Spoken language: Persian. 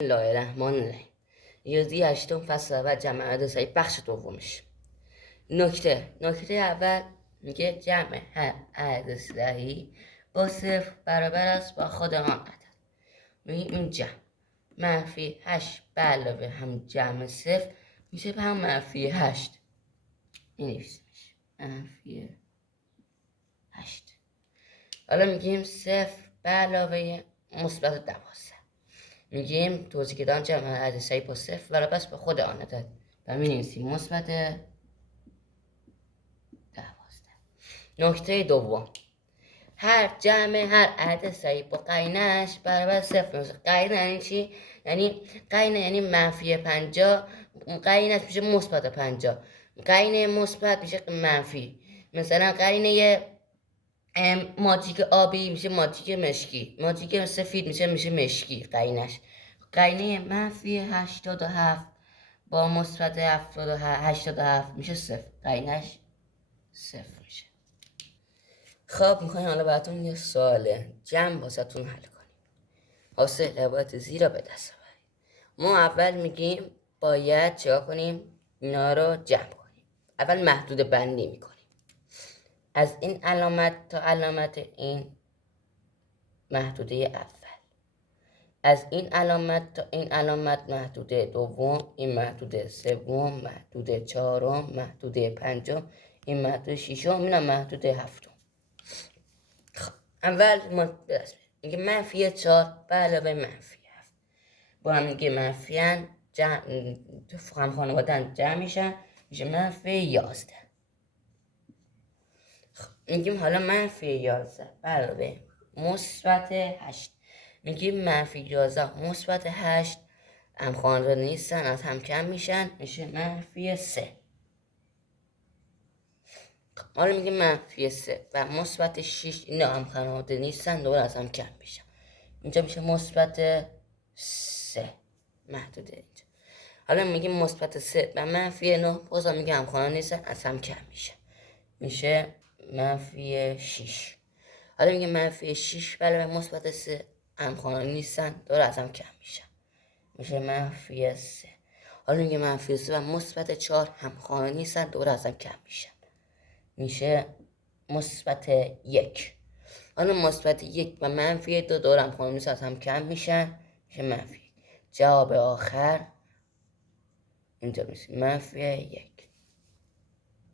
الله الرحمن الرحیم. ریاضی هشتم فصل اول جمع عدد سعی بخش دومش. نکته اول میگه جمع هر عدد صحیح با صفر برابر است با خود آن عدد. میگه این جمع منفی 8 به علاوه هم جمع صفر میشه به هم منفی 8. می‌نویسیمش منفی 8. حالا میگیم صفر به علاوه مثبت 12. میگیم توضیح که دادم جمع عدد صحیح با صفر برابر است به خود آن عدد و می‌نویسیم مثبت 12. نکته دوم، هر جمع هر عدد صحیح با قرینه‌اش برابر صفر میشه. قرینه یعنی چی؟ یعنی منفی 50، قرینه‌اش میشه مثبت 50. قرینه مثبت میشه منفی. مثلا قرینه ماجیک آبی میشه ماجیک مشکی، ماجیک سفید میشه مشکی. قرینه منفی 87 با مثبت 87 میشه صفر. قرینش صفر میشه. خب میخوایم حالا براتون یه سوال جمع واسهتون حل کنیم. حاصل عبارت زیر رو به دست آورید. ما اول میگیم باید چیکار کنیم؟ اینا رو جمع کنیم. اول محدوده بندی میکنیم. از این علامت تا علامت این محدوده اول، از این علامت تا این علامت محدوده دوم، این محدوده سوم، محدوده چهارم، محدوده پنجم، این محدوده ششم، اینم محدوده هفتم. خب اول ما دست میگه منفی 4 به علاوه منفی 7 با هم دیگه منفیان هم خانوادن جمع میشن، میشه منفی 11. میگیم حالا منفی 11 به علاوه مثبت 8. میگیم منفی 11 مثبت 8 هم خانواده نیستن، از هم کم میشن، میشه منفی 3. حالا میگیم منفی 3 و مثبت 6 اینا هم خانواده نیستن، دوباره از هم کم میشن، اینجا میشه مثبت 3 محدوده اینجا. حالا میگیم مثبت 3 و منفی 9 بازم میگه هم خانواده نیستن، از هم کم میشن، میشه منفی 6. حالا میگه منفی 6 علاوه مثبت 3 همخوانان نیستن، دوباره از هم کم میشن، میشه منفی 3. حالا میگه منفی 3 و مثبت 4 همخوانان نیستن، دوباره از هم کم میشن، میشه مثبت 1. حالا مثبت 1 و منفی 2 دوباره همخوانان نیستن، از هم کم میشن، میشه منفی 1. جواب آخر اینجا میشه منفی 1.